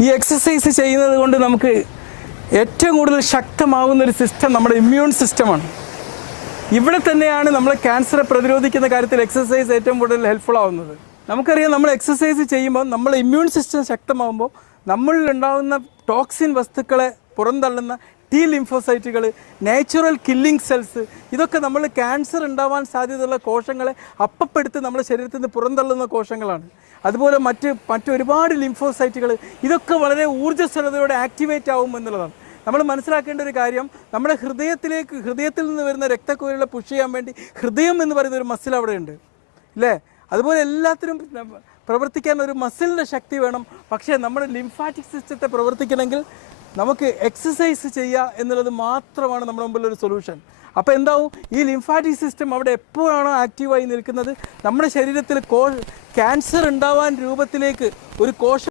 ഈ എക്സസൈസ് ചെയ്യുന്നത് കൊണ്ട് നമുക്ക് ഏറ്റവും കൂടുതൽ ശക്തമാവുന്നൊരു സിസ്റ്റം നമ്മുടെ ഇമ്മ്യൂൺ സിസ്റ്റമാണ്. ഇവിടെ തന്നെയാണ് നമ്മൾ ക്യാൻസറെ പ്രതിരോധിക്കുന്ന കാര്യത്തിൽ എക്സസൈസ് ഏറ്റവും കൂടുതൽ ഹെൽപ്ഫുൾ ആവുന്നത്. നമുക്കറിയാം, നമ്മൾ എക്സസൈസ് ചെയ്യുമ്പോൾ നമ്മൾ ഇമ്മ്യൂൺ സിസ്റ്റം ശക്തമാകുമ്പോൾ നമ്മളിലുണ്ടാകുന്ന ടോക്സിൻ വസ്തുക്കളെ പുറന്തള്ളുന്ന T ലിംഫോസൈറ്റുകൾ, നാച്ചുറൽ കില്ലിംഗ് സെൽസ്, ഇതൊക്കെ നമ്മൾ ക്യാൻസർ ഉണ്ടാവാൻ സാധ്യതയുള്ള കോശങ്ങളെ അപ്പപ്പെടുത്ത് നമ്മുടെ ശരീരത്തിൽ നിന്ന് പുറന്തള്ളുന്ന കോശങ്ങളാണ്. അതുപോലെ മറ്റൊരുപാട് ലിംഫോസൈറ്റുകൾ, ഇതൊക്കെ വളരെ ഊർജ്ജസ്വലതയോടെ ആക്ടിവേറ്റ് ആവും എന്നുള്ളതാണ്. നമ്മൾ മനസ്സിലാക്കേണ്ട ഒരു കാര്യം, നമ്മുടെ ഹൃദയത്തിൽ നിന്ന് വരുന്ന രക്തക്കുഴലുകളെ പുഷ് ചെയ്യാൻ വേണ്ടി ഹൃദയം എന്ന് പറയുന്ന ഒരു മസിൽ അവിടെയുണ്ട്, ഇല്ലേ? അതുപോലെ എല്ലാത്തിനും പ്രവർത്തിക്കാൻ ഒരു മസിലിൻ്റെ ശക്തി വേണം. പക്ഷേ നമ്മുടെ ലിംഫാറ്റിക് സിസ്റ്റത്തെ പ്രവർത്തിക്കണമെങ്കിൽ നമുക്ക് എക്സസൈസ് ചെയ്യുക എന്നുള്ളത് മാത്രമാണ് നമ്മുടെ മുമ്പിലൊരു സൊല്യൂഷൻ. അപ്പോൾ എന്താവും, ഈ ലിംഫാറ്റിക് സിസ്റ്റം അവിടെ എപ്പോഴാണോ ആക്റ്റീവായി നിൽക്കുന്നത്, നമ്മുടെ ശരീരത്തിൽ ക്യാൻസർ ഉണ്ടാവാൻ രൂപത്തിലേക്ക് ഒരു കോശം